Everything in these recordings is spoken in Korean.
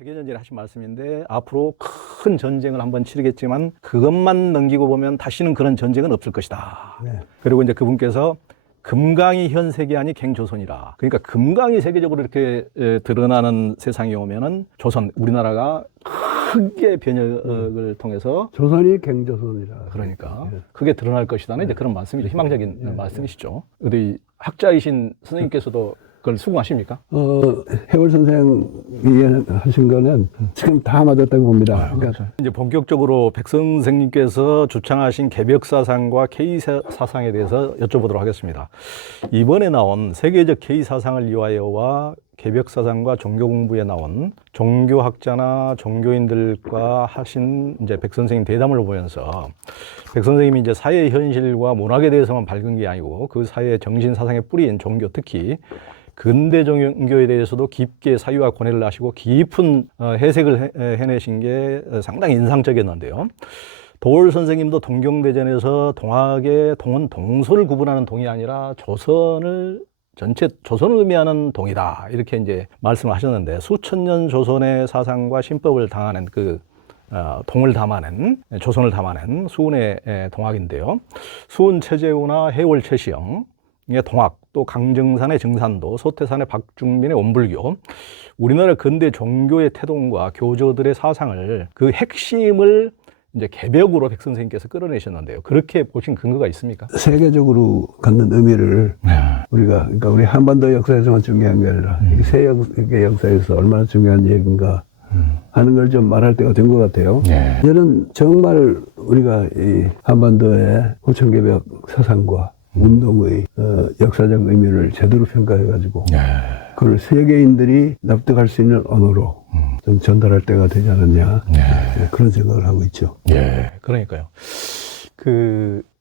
100여 년 전에 하신 말씀인데 앞으로 큰 전쟁을 한번 치르겠지만 그것만 넘기고 보면 다시는 그런 전쟁은 없을 것이다. 네. 그리고 이제 그분께서 금강이 현 세계아니 갱조선이라. 그러니까 금강이 세계적으로 이렇게 드러나는 세상이 오면은 조선, 우리나라가 크게 변혁을 통해서 조선이 갱조선이라. 그러니까 예. 크게 드러날 것이다는 이제 그런 말씀이죠. 희망적인 말씀이시죠. 어디 학자이신 선생님께서도 그걸 수긍하십니까? 해월 선생이 하신 거는 지금 다 맞았다고 봅니다. 그러니까 이제 본격적으로 백 선생님께서 주창하신 개벽 사상과 K 사상에 대해서 여쭤보도록 하겠습니다. 이번에 나온 세계적 K 사상을 위하여와 개벽 사상과 종교 공부에 나온 종교학자나 종교인들과 하신 이제 백 선생님 대담을 보면서 백 선생님이 이제 사회 현실과 문학에 대해서만 밝은 게 아니고 그 사회의 정신 사상의 뿌리인 종교, 특히 근대 종교에 대해서도 깊게 사유와 고뇌를 하시고 깊은 해석을 해내신 게 상당히 인상적이었는데요. 도올 선생님도 동경대전에서 동학의 동은 동서를 구분하는 동이 아니라 조선을 전체 조선을 의미하는 동이다, 이렇게 이제 말씀을 하셨는데, 수천 년 조선의 사상과 신법을 당하는 동을 담아낸, 조선을 담아낸 수훈의 동학인데요. 수훈 최재우나 해월 최시영의 동학, 또 강정산의 정산도, 소태산의 박중빈의 원불교, 우리나라 근대 종교의 태동과 교조들의 사상을, 그 핵심을 이제 개벽으로 백 선생님께서 끌어내셨는데요. 그렇게 보신 근거가 있습니까? 세계적으로 갖는 의미를 그러니까 우리 한반도 역사에서만 중요한 게 아니라 이 세계 역사에서 얼마나 중요한 얘기인가 하는 걸 좀 말할 때가 된 것 같아요. 저는 정말 우리가 이 한반도의 호천개벽 사상과 운동의 역사적 의미를 제대로 평가해가지고 그걸 세계인들이 납득할 수 있는 언어로 좀 전달할 때가 되지 않았냐, 그런 생각을 하고 있죠. 예, 그러니까요.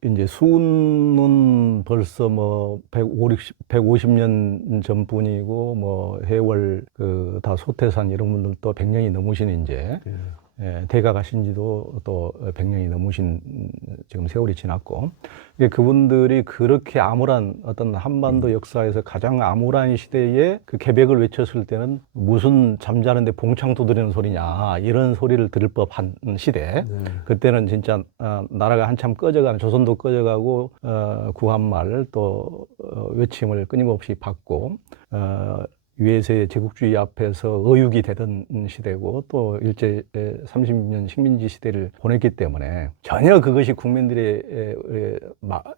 이제 수훈은 벌써 뭐 150년 전분이고, 뭐 해월, 다 소태산 이런 분들도 100년이 넘으신 이제, 대가 가신 지도 또 100년이 넘으신 지금 세월이 지났고, 그분들이 그렇게 암울한 어떤 한반도 역사에서 가장 암울한 시대에 그 개벽을 외쳤을 때는 무슨 잠자는데 봉창 두드리는 소리냐, 이런 소리를 들을 법한 시대. 그때는 진짜 나라가 한참 꺼져가는, 조선도 꺼져가고 구한말 또 외침을 끊임없이 받고 유해세의 제국주의 앞에서 어육이 되던 시대고, 또 일제 30년 식민지 시대를 보냈기 때문에 전혀 그것이 국민들의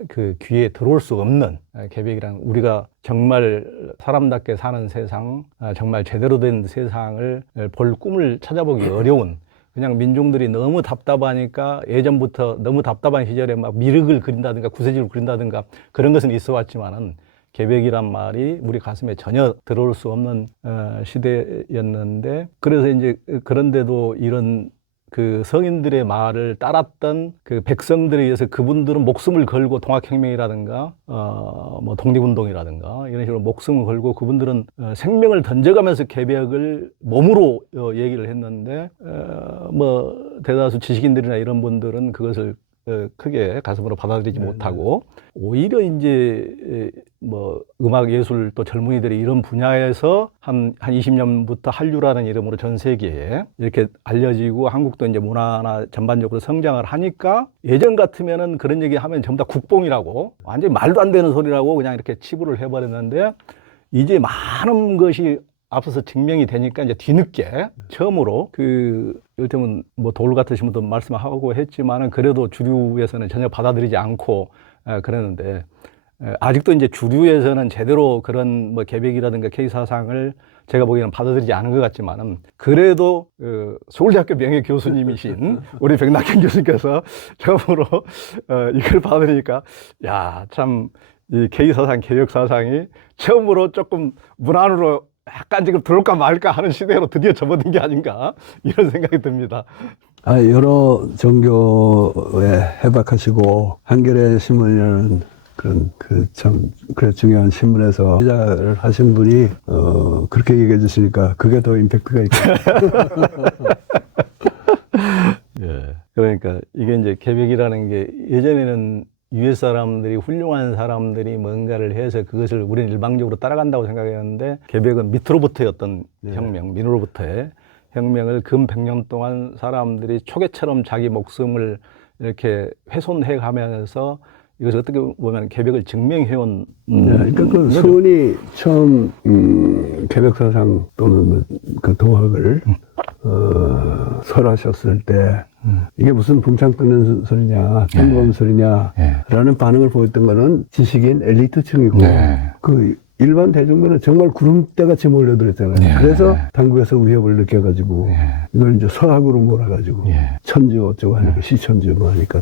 그 귀에 들어올 수 없는 개벽이란, 우리가 정말 사람답게 사는 세상, 정말 제대로 된 세상을 볼 꿈을 찾아보기 어려운, 그냥 민중들이 너무 답답하니까 예전부터 너무 답답한 시절에 막 미륵을 그린다든가 구세주를 그린다든가 그런 것은 있어 왔지만은, 개벽이란 말이 우리 가슴에 전혀 들어올 수 없는 시대였는데, 그래서 이제 그런데도 이런 그 성인들의 말을 따랐던 그 백성들에 의해서 그분들은 목숨을 걸고 동학혁명이라든가 뭐 독립운동이라든가 이런 식으로 목숨을 걸고 그분들은 생명을 던져가면서 개벽을 몸으로 얘기를 했는데, 뭐 대다수 지식인들이나 이런 분들은 그것을 크게 가슴으로 받아들이지 못하고, 오히려 이제 뭐 음악 예술 또 젊은이들이 이런 분야에서 한 20년부터 한류라는 이름으로 전 세계에 이렇게 알려지고, 한국도 이제 문화나 전반적으로 성장을 하니까 예전 같으면은 그런 얘기 하면 전부 다 국뽕이라고, 완전히 말도 안 되는 소리라고 그냥 이렇게 치부를 해버렸는데, 이제 많은 것이 앞서서 증명이 되니까 이제 뒤늦게 처음으로 이를테면 뭐 도울 같으신 분도 말씀하고 했지만은, 그래도 주류에서는 전혀 받아들이지 않고 그랬는데, 아직도 이제 주류에서는 제대로 그런 뭐 개벽이라든가 K 사상을 제가 보기에는 받아들이지 않은 것 같지만은, 그래도 서울대학교 명예 교수님이신 우리 백낙현 교수님께서 처음으로 이걸 받으니까, 야, 참 이 K 사상, 개혁 사상이 처음으로 조금 문 안으로 약간 지금 들어올까 말까 하는 시대로 드디어 접어든 게 아닌가, 이런 생각이 듭니다. 여러 종교에 해박하시고 한겨레 신문이라는 그런 그래 중요한 신문에서 기자를 하신 분이 그렇게 얘기해 주시니까 그게 더 임팩트가 있고. 예. 그러니까 이게 이제 개벽이라는 게, 예전에는 유해 사람들이, 훌륭한 사람들이 뭔가를 해서 그것을 우리는 일방적으로 따라간다고 생각했는데, 개벽은 밑으로부터의 어떤 혁명, 민으로부터의 혁명을 근 100년 동안 사람들이 초계처럼 자기 목숨을 이렇게 훼손해 가면서 이것을 어떻게 보면 개벽을 증명해온 그러니까 그 수은이 처음 개벽사상 또는 그 도학을 설하셨을 때 이게 무슨 붕창 뜨는 소리냐, 뜬금없는 소리냐라는 반응을 보였던 거는 지식인 엘리트층이고 그 일반 대중들은 정말 구름대같이 몰려들었잖아요. 그래서 당국에서 위협을 느껴가지고 이걸 이제 서학으로 몰아가지고 천주 어쩌고 하니까 시천주 뭐 하니까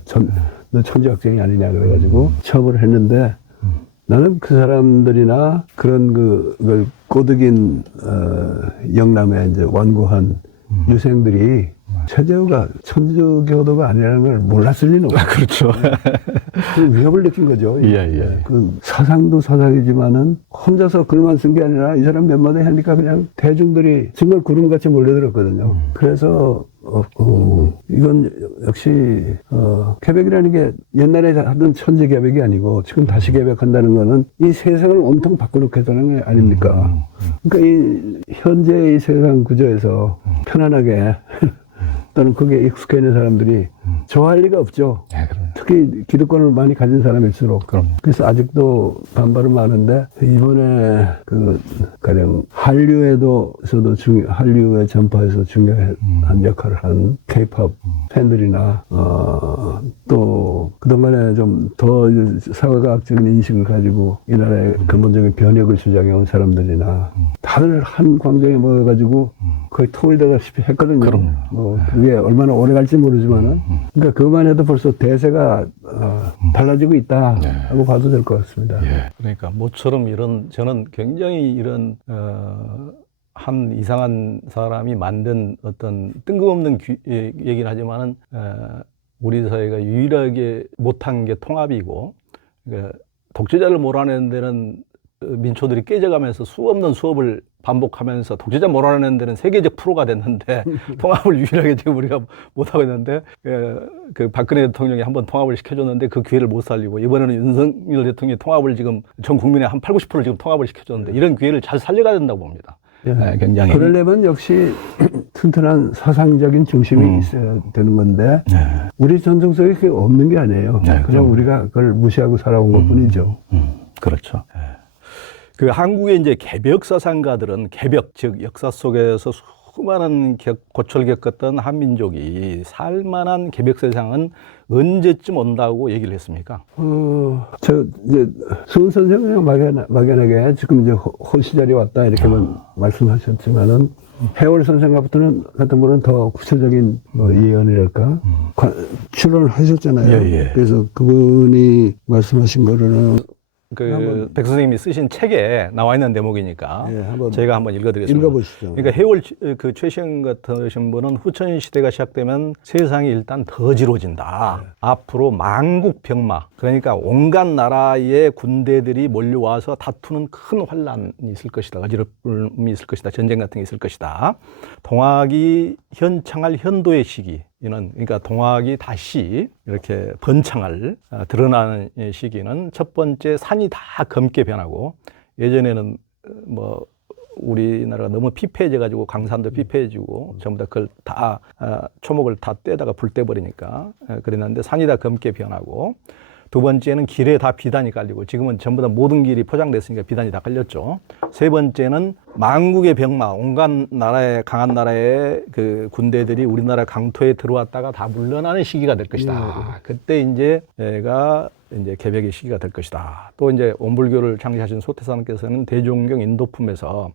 너 천주학생이 아니냐 그래가지고 처벌을 했는데 나는 그 사람들이나 그런 그걸 꼬드긴 영남에 이제 완고한 유생들이 최재우가 천주교도가 아니라는 걸 몰랐을 리는 없어요. 그렇죠. 그 위협을 느낀 거죠. 예. 그 사상도 사상이지만은 혼자서 글만 쓴 게 아니라 이 사람 몇 마디 하니까 그냥 대중들이 정말 구름같이 몰려들었거든요. 그래서 이건 역시 개벽이라는 게 옛날에 하던 천지 개벽이 아니고 지금 다시 개벽한다는 거는 이 세상을 온통 바꿔놓겠다는 게 아닙니까? 그러니까 이 현재의 이 세상 구조에서 편안하게 또는 그게 익숙해 있는 사람들이 좋아할 리가 없죠. 특히 기득권을 많이 가진 사람일수록. 그래서 아직도 반발은 많은데 이번에 그 가령 한류에서도 한류의 전파에서 중요한 역할을 한 K-팝 팬들이나 또 그동안에 좀 더 사회과학적인 인식을 가지고 이 나라의 근본적인 변혁을 주장해온 사람들이나 다들 한 광장에 모여가지고 거의 통일되다시피 했거든요. 뭐 그게 얼마나 오래 갈지 모르지만은 그러니까 그것만 해도 벌써 대세가 달라지고 있다 하고 봐도 될 것 같습니다. 그러니까 모처럼 저는 굉장히 이런 한 이상한 사람이 만든 어떤 뜬금없는 얘기를 하지만은 우리 사회가 유일하게 못한 게 통합이고, 그러니까 독재자를 몰아내는 데는 민초들이 깨져가면서 수없는 수업을 반복하면서 독재자 몰아내는 데는 세계적 프로가 됐는데 통합을 유일하게 지금 우리가 못하고 있는데 그 박근혜 대통령이 한번 통합을 시켜줬는데 그 기회를 못 살리고 이번에는 윤석열 대통령이 통합을 지금 전 국민의 한 8, 90% 지금 통합을 시켜줬는데 이런 기회를 잘 살려가야 된다고 봅니다. 굉장히. 그러려면 역시 튼튼한 사상적인 중심이 있어야 되는 건데 우리 전통 속에 그게 없는 게 아니에요. 그냥 우리가 그걸 무시하고 살아온 것 뿐이죠. 그렇죠. 그 한국의 이제 개벽 사상가들은 개벽, 즉 역사 속에서 수많은 고초를 겪었던 한민족이 살만한 개벽 세상은 언제쯤 온다고 얘기를 했습니까? 이제 수은 선생은 막연하게 지금 이제 호시절이 왔다 이렇게만 말씀하셨지만은 해월 선생과부터는 같은 분은 더 구체적인 예언이랄까 출연을 하셨잖아요. 그래서 그분이 말씀하신 거로는 백 선생님이 쓰신 책에 나와 있는 대목이니까 제가 한번 읽어드리겠습니다. 읽어보시죠. 그러니까 해월 그 최시영 같으신 분은 후천 시대가 시작되면 세상이 일단 더 지로진다. 앞으로 만국병마, 그러니까 온갖 나라의 군대들이 몰려와서 다투는 큰 환란이 있을 것이다. 어지러움이 있을 것이다. 전쟁 같은 게 있을 것이다. 동학이 현창할 현도의 시기. 이는 그러니까 동학이 다시 이렇게 번창할 드러나는 시기는 첫 번째 산이 다 검게 변하고 예전에는 뭐 우리나라가 너무 피폐해져 가지고 강산도 피폐해지고 전부 다 그걸 다 초목을 다 떼다가 불 떼버리니까 그랬는데 산이 다 검게 변하고 두 번째는 길에 다 비단이 깔리고 지금은 전부 다 모든 길이 포장됐으니까 비단이 다 깔렸죠. 세 번째는 만국의 병마, 온갖 나라의 강한 나라의 그 군대들이 우리나라 강토에 들어왔다가 다 물러나는 시기가 될 것이다. 그때 이제 개벽의 시기가 될 것이다. 또 이제 원불교를 창시하신 소태사님께서는 대종경 인도품에서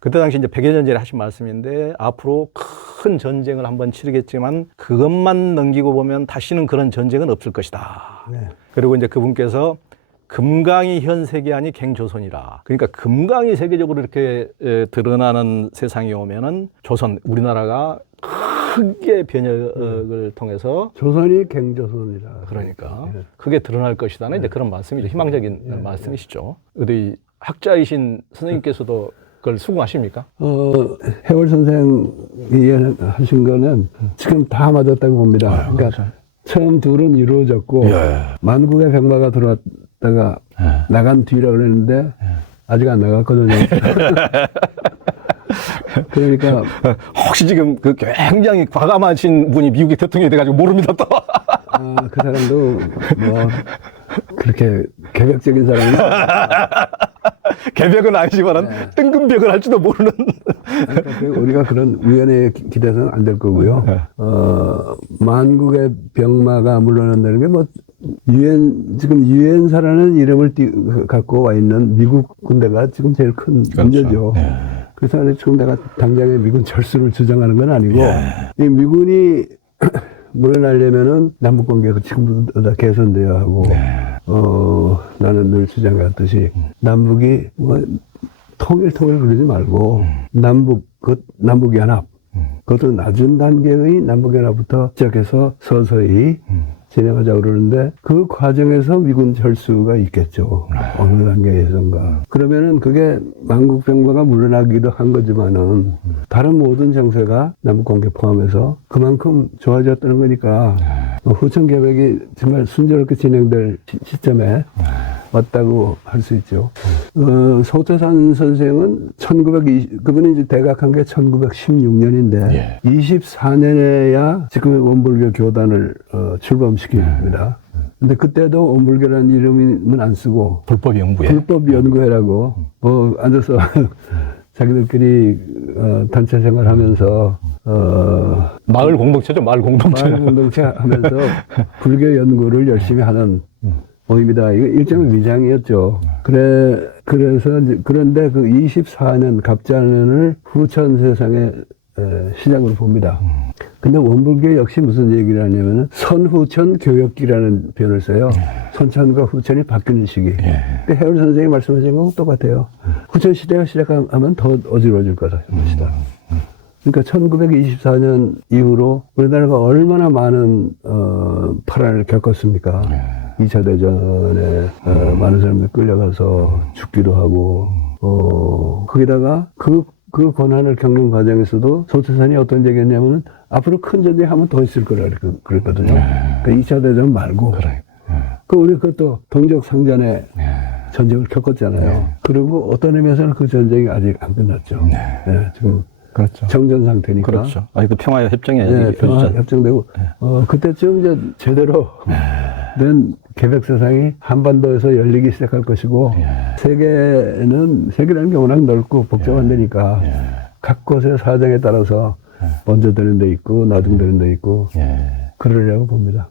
그때 당시 이제 100여 년 전에 하신 말씀인데 앞으로 큰 전쟁을 한번 치르겠지만 그것만 넘기고 보면 다시는 그런 전쟁은 없을 것이다. 그리고 이제 그분께서 금강이 현 세계아니 갱조선이라. 그러니까 금강이 세계적으로 이렇게 드러나는 세상이 오면은 조선, 우리나라가 크게 변혁을 통해서 조선이 갱조선이라. 그러니까 크게 드러날 것이다는 이제 그런 말씀이죠. 희망적인 말씀이시죠. 어디 학자이신 선생님께서도 그걸 수긍하십니까? 해월 선생이 하신 거는 지금 다 맞았다고 봅니다. 그러니까 처음 둘은 이루어졌고 만국의 병마가 들어왔다가 나간 뒤라고 그랬는데 아직 안 나갔거든요. 그러니까 혹시 지금 그 굉장히 과감하신 분이 미국의 대통령이 돼가지고 모릅니다 또. 그 사람도 뭐 그렇게 계획적인 사람이 개벽은 아니지만 네. 뜬금벽을 할지도 모르는. 그러니까 우리가 그런 우연에 기대서는 안 될 거고요. 만국의 병마가 물러난다는 게 뭐 지금 유엔사라는 이름을 갖고 와 있는 미국 군대가 지금 제일 큰 문제죠. 네. 그래서 지금 내가 당장에 미군 철수를 주장하는 건 아니고 예. 이 미군이 물러나려면은 남북 관계가 지금부터 다 개선돼야 하고 나는 늘 주장했듯이 남북이 뭐 통일 그러지 말고 남북 연합 그것도 낮은 단계의 남북 연합부터 시작해서 서서히 진행하자고 그러는데 그 과정에서 미군 철수가 있겠죠. 어느 단계에선가. 그러면은 그게 만국병마가 물러나기도 한 거지만은 다른 모든 정세가 남북관계 포함해서 그만큼 좋아졌다는 거니까 후천 계획이 정말 순조롭게 진행될 시점에 왔다고 할 수 있죠. 소태산 선생은 그분이 이제 대각한 게 1916년인데 예. 24년에야 지금의 원불교 교단을 출범시킵니다. 근데 그때도 원불교라는 이름은 안 쓰고 불법 연구에. 불법 연구회라고 앉아서 자기들끼리 단체 생활하면서 마을 공동체죠, 마을 공동체. 마을 공동체 하면서 불교 연구를 열심히 하는 모임이다. 이거 일종의 위장이었죠. 그래서 그런데 그 24년 갑자년을 후천 세상의 시작으로 봅니다. 근데 원불교 역시 무슨 얘기를 하냐면은 선후천 교역기라는 표현을 써요. 선천과 후천이 바뀌는 시기. 그 해월 선생님이 말씀하신 거하고 똑같아요. 후천 시대가 시작하면 더 어지러워질 것이다. 그러니까 1924년 이후로 우리나라가 얼마나 많은 파란을 겪었습니까? 2차 대전에 많은 사람들이 끌려가서 죽기도 하고 거기다가 그 고난을 겪는 과정에서도 소태산이 어떤 얘기했냐면은 앞으로 큰 전쟁이 한번 더 있을 거라 그랬거든요. 그러니까 2차 대전 말고. 그래. 우리 그것도 동족상전에 전쟁을 겪었잖아요. 그리고 어떤 의미에서는 그 전쟁이 아직 안 끝났죠. 지금 그렇죠. 정전 상태니까. 그렇죠. 그 평화 협정이 평화 협정되고 그때쯤 이제 제대로 된 계획 세상이 한반도에서 열리기 시작할 것이고 세계라는 게 워낙 넓고 복잡한 데니까 각 곳의 사정에 따라서 먼저 되는 데 있고 나중되는 데 있고 그러려고 봅니다.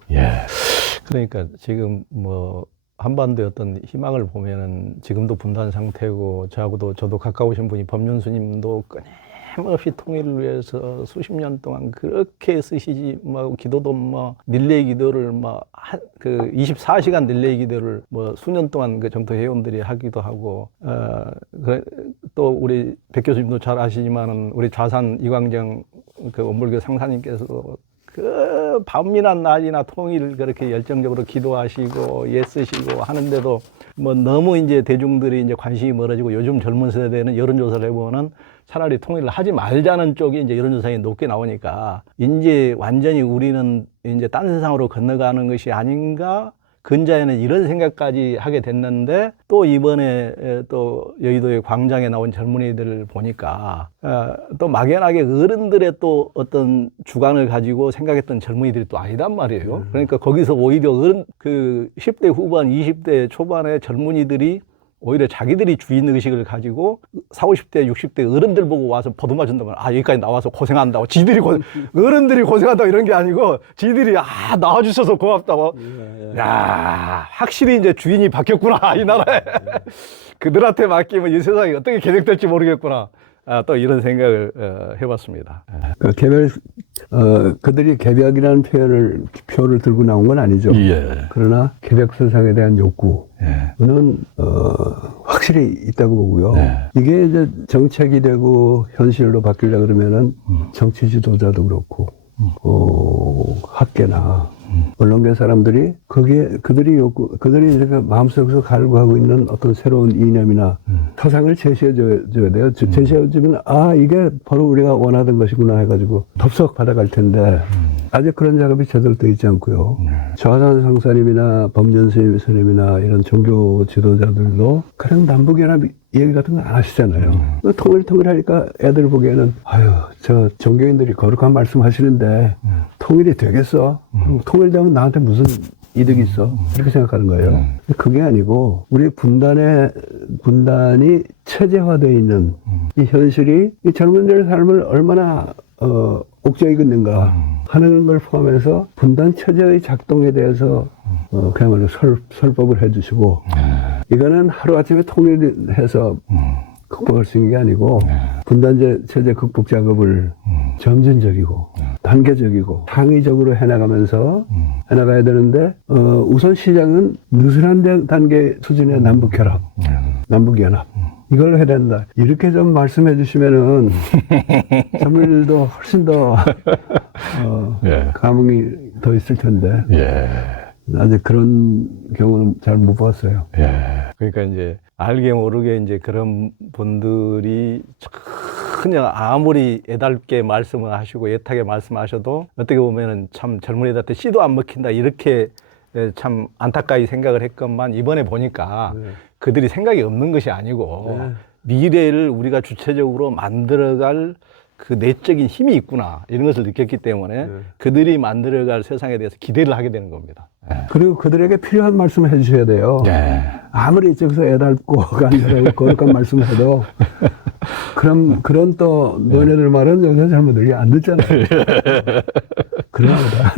그러니까 지금 뭐 한반도의 어떤 희망을 보면은 지금도 분단 상태고 저도 가까우신 분이 법륜스님도 끊임없이 통일을 위해서 수십 년 동안 그렇게 쓰시지 뭐 기도도 뭐 릴레이 기도를 그 24시간 릴레이 기도를 뭐 수년 동안 그 정토 회원들이 하기도 하고 또 우리 백 교수님도 잘 아시지만은 우리 좌산 이광정 그 원불교 상사님께서도 그 밤이나 낮이나 통일을 그렇게 열정적으로 기도하시고 애쓰시고 하는데도 뭐 너무 이제 대중들이 이제 관심이 멀어지고 요즘 젊은 세대는 여론조사를 해보면은 차라리 통일을 하지 말자는 쪽이 이제 여론조사에 높게 나오니까 이제 완전히 우리는 이제 딴 세상으로 건너가는 것이 아닌가 근자에는 이런 생각까지 하게 됐는데 또 이번에 또 여의도의 광장에 나온 젊은이들을 보니까 또 막연하게 어른들의 또 어떤 주관을 가지고 생각했던 젊은이들이 또 아니단 말이에요. 그러니까 거기서 오히려 그 10대 후반, 20대 초반의 젊은이들이 오히려 자기들이 주인의식을 가지고 40, 50대, 60대 어른들 보고 와서 보듬어 준다면 여기까지 나와서 고생한다고 어른들이 고생한다고 이런 게 아니고 지들이 나와주셔서 고맙다고 야 확실히 이제 주인이 바뀌었구나 이 나라에 그들한테 맡기면 이 세상이 어떻게 개혁될지 모르겠구나 또 이런 생각을 해봤습니다. 그들이 개벽이라는 표를 들고 나온 건 아니죠. 그러나 개벽 세상에 대한 욕구는 확실히 있다고 보고요. 이게 이제 정책이 되고 현실로 바뀌려 그러면은 정치 지도자도 그렇고 학계나 언론계 사람들이 거기에 그들이 이제 그 마음속에서 갈구하고 있는 어떤 새로운 이념이나 사상을 제시해 줘야 돼요. 제시해 주면 이게 바로 우리가 원하던 것이구나 해가지고 덥석 받아갈 텐데 아직 그런 작업이 제대로 되어 있지 않고요. 저하산 상사님이나 범전 스님이나 이런 종교 지도자들도 그냥 남북연합 얘기 같은 거 안 하시잖아요. 통일 하니까 애들 보기에는 저 종교인들이 거룩한 말씀 하시는데 통일이 되겠어? 통일되면 나한테 무슨 이득이 있어? 이렇게 생각하는 거예요. 근데 그게 아니고 우리 분단이 체제화되어 있는 이 현실이 이 젊은이들의 삶을 얼마나 옥죄이 긋는가 하는 걸 포함해서 분단 체제의 작동에 대해서 그야말로 설법을 해주시고 이거는 하루아침에 통일해서 극복할 수 있는 게 아니고 분단 체제 극복 작업을 점진적이고 단계적이고 창의적으로 해나가면서 해나가야 되는데 우선 시작은 느슨한 단계 수준의 남북연합 이걸로 해야 된다. 이렇게 좀 말씀해 주시면은 젊은이들도 훨씬 더 감흥이 더 있을 텐데 아직 그런 경우는 잘 못 봤어요. 그러니까 이제 알게 모르게 이제 그런 분들이 전혀 아무리 애달게 말씀을 하시고 애타게 말씀하셔도 어떻게 보면은 참 젊은이들한테 씨도 안 먹힌다 이렇게 참 안타까이 생각을 했건만 이번에 보니까 그들이 생각이 없는 것이 아니고 미래를 우리가 주체적으로 만들어갈 그 내적인 힘이 있구나 이런 것을 느꼈기 때문에 그들이 만들어갈 세상에 대해서 기대를 하게 되는 겁니다. 그리고 그들에게 필요한 말씀을 해주셔야 돼요. 아무리 이쪽에서 애달고 간절하고 거룩한 말씀을 해도 그런 또 너네들 말은 여기서 잘못 들리 안 듣잖아요. 그러나 보다.